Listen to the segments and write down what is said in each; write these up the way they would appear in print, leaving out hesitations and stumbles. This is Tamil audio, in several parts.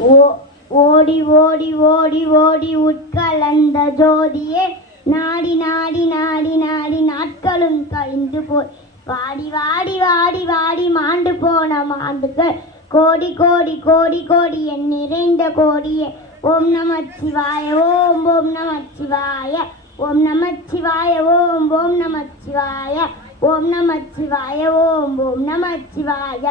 ஓடி ஓடி ஓடி ஓடி உட்கலந்த ஜோதியே நாடி நாடி நாடி நாடி நாட்களும் கழிந்து போய் வாடி வாடி வாடி வாடி மாண்டு போன மாண்டுகள் கோடி கோடி கோடி கோடி என் நிறைந்த கோடியே ஓம் நமச்சிவாய ஓம் ஓம் நமச்சிவாய ஓம் நமச்சிவாய ஓம் ஓம் நமச்சிவாய ஓம் நமச்சிவாய ஓம் ஓம் நமச்சிவாய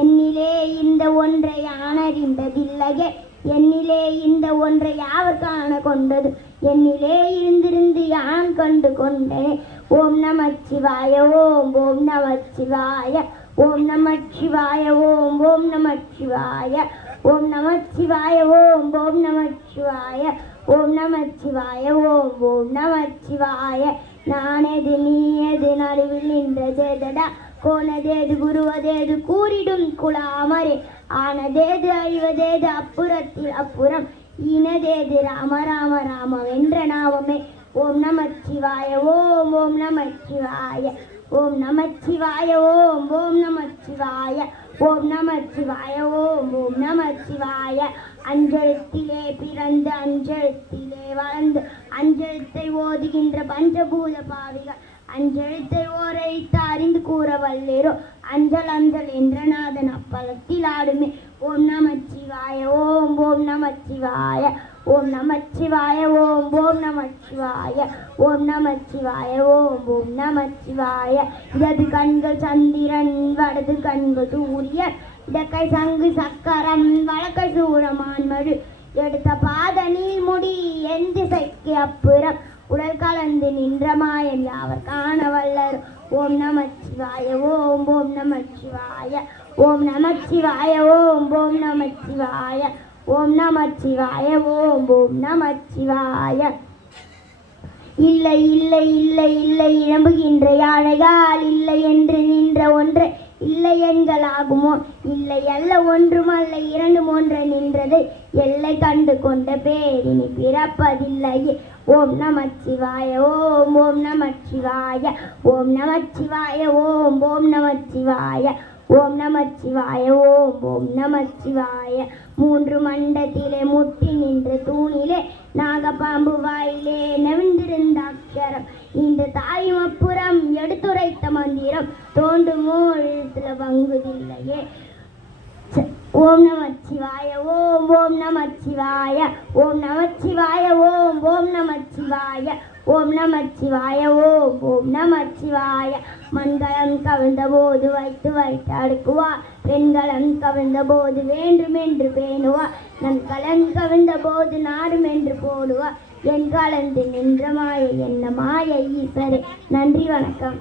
என்னிலே இந்த ஒன்றை யானறிந்ததில்லையே என்னிலே இந்த ஒன்றை யாவர் காண கொண்டது என்னிலே இருந்திருந்து யான் கண்டு கொண்டேன் ஓம் நமச்சிவாய ஓம் ஓம் நமச்சிவாய ஓம் நமச்சிவாய ஓம் ஓம் நமச்சிவாய ஓம் நமச்சிவாய ஓம் ஓம் நமச்சிவாய ஓம் நமச்சிவாய ஓம் ஓம் நமச்சிவாய நானெது நீயது நடுவில் நின்றதேதடா கோனதேது குருவதேது கூறிடும் குலாமரே ஆனதேது அழிவதேது அப்புறத்தில் அப்புறம் இனதேது ராம ராம ராம வென்ற நாமமே ஓம் நமச்சிவாய ஓம் ஓம் நமச்சிவாய ஓம் நமச்சிவாய ஓம் ஓம் நமச்சிவாய ஓம் நமச்சிவாய ஓம் ஓம் நமச்சிவாய அஞ்செழுத்திலே பிறந்து அஞ்செழுத்திலே வளர்ந்து அஞ்செழுத்தை ஓதுகின்ற பஞ்சபூத பாவிகள் அஞ்செழுத்தை ஓரெழுத்து அறிந்து கூற வல்லேரோ அஞ்சல் அஞ்சல் என்ற நாதன் அப்பலத்தில் ஆடுமே ஓம் நமச்சிவாய ஓம் ஓம் நமச்சிவாய ஓம் நமச்சிவாய ஓம் ஓம் நமச்சிவாய ஓம் நமச்சிவாய ஓம் ஓம் நமச்சிவாய இடது கண்கள் சந்திரன் வலது கண்கள் சூரியன் இடக்கை சங்கு சக்கரம் வழக்கை சூழமான் மழு எடுத்த பாத நீள்முடி என் திசைக்கு அப்புறம் உடல் கலந்து நின்ற மாயன் யாவர் காண வல்லர் ஓம் நமச்சிவாய ஓம் ஓம் நமச்சிவாய ஓம் நமச்சிவாய ஓம் ஓம் நமச்சிவாய ஓம் நமச்சிவாய ஓம் ஓம் நமச்சிவாய இல்லை இல்லை இல்லை இல்லை இழம்புகின்ற யாழையால் இல்லை என்று நின்ற ஒன்றை இல்லை எண்களாகுமோ இல்லை அல்ல ஒன்றுமல்ல இரண்டும் ஒன்று நின்றது எல்லை கண்டு கொண்ட பேரினி பிறப்பதில்லையே ஓம் நமச்சிவாய ஓம் ஓம் நமச்சிவாய ஓம் நமச்சிவாய ஓம் ஓம் நமச்சிவாய ஓம் நமச்சிவாய ஓம் ஓம் நமச்சிவாய மூன்று மண்டத்திலே முட்டி நின்ற தூணிலே நாகப்பாம்பு வாயிலே நவிந்திருந்த அக்ஷரம் இந்த தாயும் அப்புறம் எடுத்துரைத்த மந்திரம் தோண்டுமோ எழுத்துல பங்குதில்லையே ஓம் நமச்சிவாய ஓம் ஓம் நமச்சிவாய ஓம் நமச்சிவாய ஓம் ஓம் நமச்சிவாய ஓம் நமச்சிவாய ஓம் ஓம் நமச்சிவாய மண்கலம் கவிழ்ந்த போது வைத்து வைத்து அடுக்குவார் பெண்களம் கவிழ்ந்த போது வேண்டும் என்று பேணுவார் நன்கலம் கவிழ்ந்த போது நாடும் என்று போடுவார் என் கலந்து நின்ற மாய என்ன மாய ஈஸ்வரே நன்றி வணக்கம்.